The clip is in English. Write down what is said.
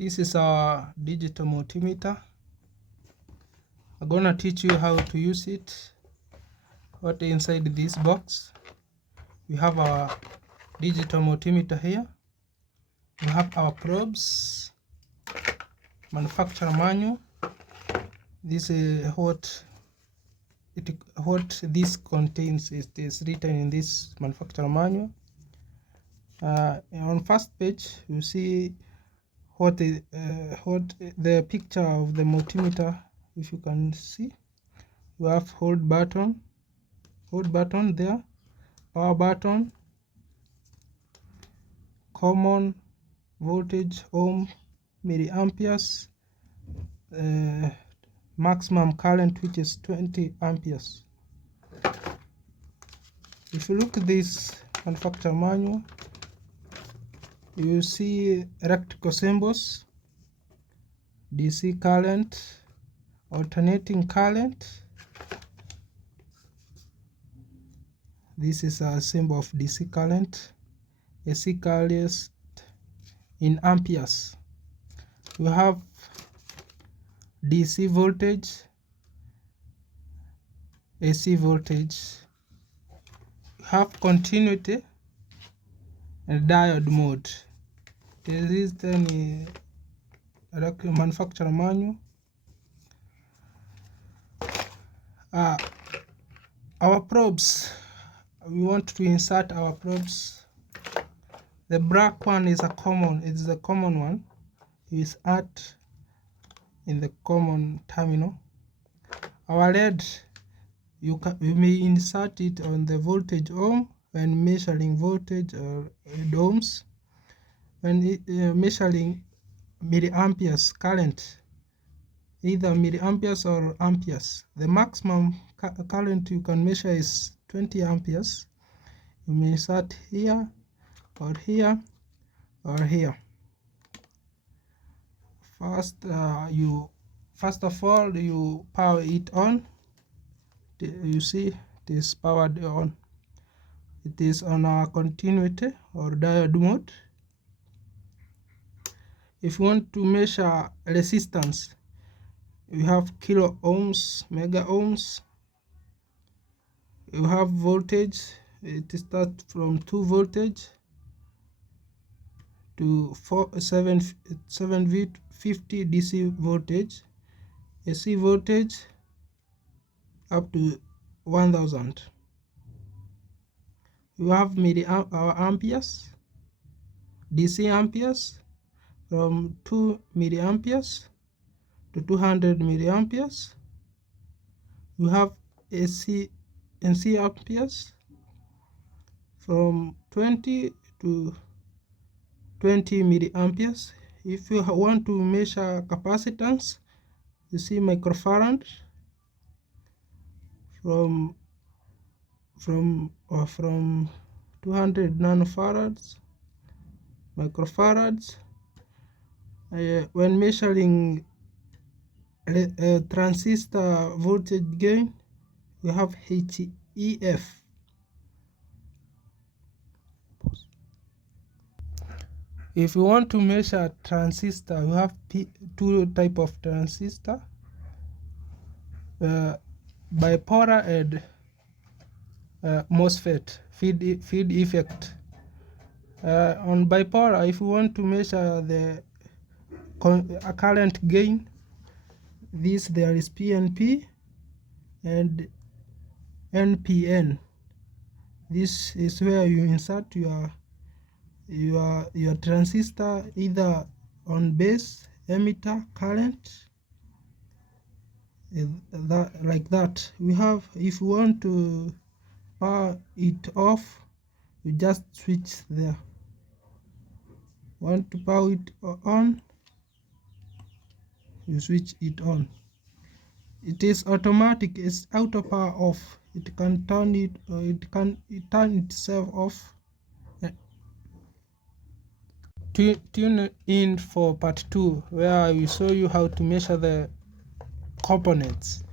This is our digital multimeter. I'm gonna teach you how to use it. What inside this box? We have our digital multimeter here. We have our probes, manufacturer manual. This is what this contains. It is written in this manufacturer manual. On first page, you see what the picture of the multimeter. If you can see, you have hold button there, power button, common, voltage, ohm, milliamperes, maximum current, which is 20 amperes. If you look at this manufacturer manual, you see electrical symbols, DC current, alternating current. This is a symbol of DC current. AC current in amperes. We have DC voltage, AC voltage. We have continuity and diode mode. There is any manufacturer manual. Our probes, we want to insert our probes. The black one is it's the common one. You insert in the common terminal. Our red, you may insert it on the voltage ohm when measuring voltage or ohms. When measuring milliamperes current, either milliamperes or amperes. The maximum current you can measure is 20 amperes. You may insert here or here or here. First of all, you power it on. You see it is powered on. It is on our continuity or diode mode. If you want to measure resistance, you have kilo ohms, mega ohms. You have voltage. It starts from 2 voltage to 750 DC voltage. AC voltage up to 1000. You have amperes, DC amperes from 2 milliamperes to 200 milliamperes. You have AC amperes from 20 to 20 milliamperes. If you want to measure capacitance, you see microfarad from 200 nanofarads, microfarads. When measuring transistor voltage gain, we have HEF. If you want to measure transistor, we have two type of transistor, bipolar and MOSFET, feed effect. On bipolar, if you want to measure the current gain, there is PNP and NPN. This is where you insert your transistor either on base, emitter, current, like that. We have, if you want to power it off, you just switch there. Want to power it on, you switch it on. It is automatic. It's auto power off. It can turn it, or it can turn itself off. Tune in for part 2, where I will show you how to measure the components.